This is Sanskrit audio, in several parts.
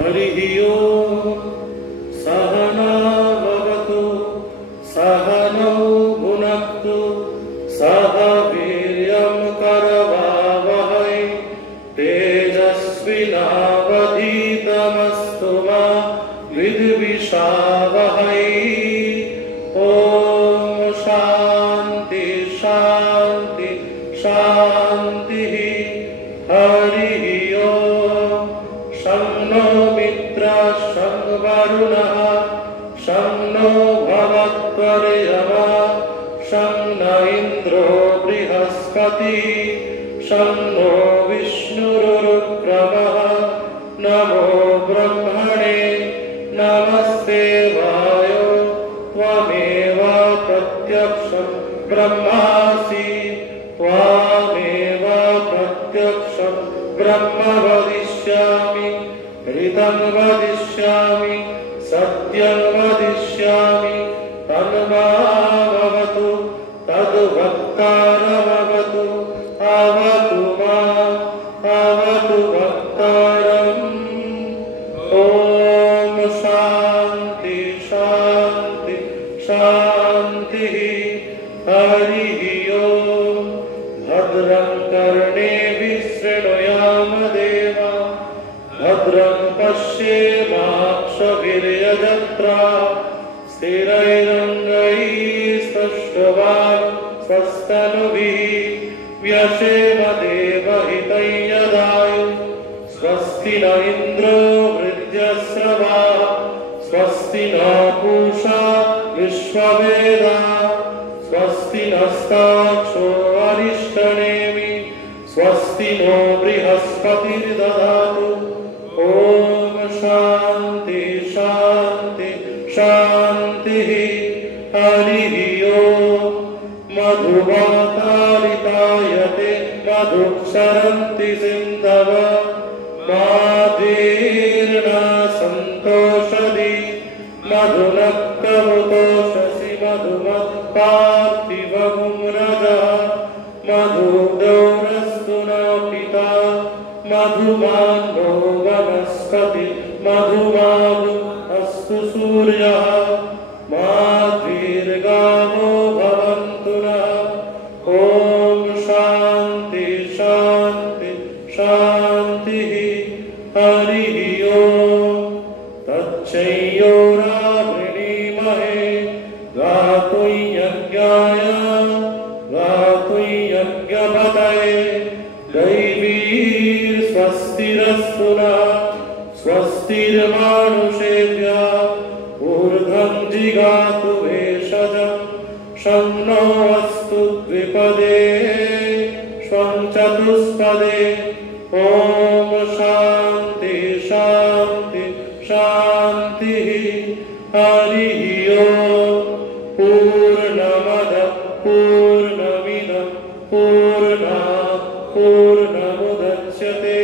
हरिः ओम् सहना भवतु सहनौ भुनक्तु सह वीर्यं करवावहै तेजस्विनावधीतमस्तु मा विद्विषावहै। ॐ शान्ति शान्ति शान्तिः। हरिः ओम् शं नो मित्रः शं वरुणः शं नो भवत्वर्यमा शं न इन्द्रो बृहस्पतिः शं नो विष्णुरुक्रमः। नमो ब्रह्मणे नमस्ते वायो त्वमेव प्रत्यक्षं ब्रह्मासि त्वामेव प्रत्यक्षं ब्रह्म वदिष्यामि ऋतं वदिष्यामि सत्यं वदिष्यामि तन्मामवतु तद्वक्तारमवतु अवतु माम् अवतु वक्तारम्। ॐ शान्ति शान्ति शान्तिः। हरिः ओम् भद्रं कर्णेभिः शृणुयाम देवा भद्रं पश्येमाक्षभिर्यजत्राः स्थिरैरङ्गैस्तुष्टुवागुंसस्तनूभिः व्यशेम देवहितं यदायुः स्वस्ति न इन्द्रो वृद्धश्रवाः स्वस्ति न पूषा विश्ववेदाः स्वस्ति नस्ताक्षो अरिष्टनेमि स्वस्ति नो बृहस्पतिर्दधातु। ॐ शान्ति शान्ति शान्तिः। हरिः ओम् मधुवातालितायते मधुक्षरन्ति सिन्धवः माधीर्ना सन्तोषधि मधुनक्तमुतोषसि मधुमत्पार्थिवगुं रजः मधुदौरस्तु न पिता मधुमानो वनस्पति मधुमानु अस्तु सूर्यः माधुर्गावो भवन्तु नः। ॐ शान्ति शान्ति शान्तिः। हरिः ओम् तच्चैयोरावृणीमहे गातुं यज्ञाय गातुं यज्ञपतये दैवीर्स्वस्तिरस्तु नः स्वस्तिर्मानुषेभ्यः ऊर्ध्वं जिगातु भेषजं शं नो अस्तु द्विपदे स्वं चतुष्पदे। ॐ शान्ति शान्ति शान्तिः। हरिः ओम् पूर्णमदः पूर्णमिदं पूर्णात् पूर्णमुदच्यते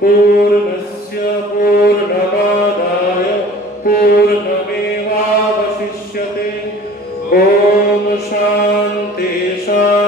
पूर्णस्य पूर्णमादाय पूर्णमेवावशिष्यते। ॐ शान्ति शान्ति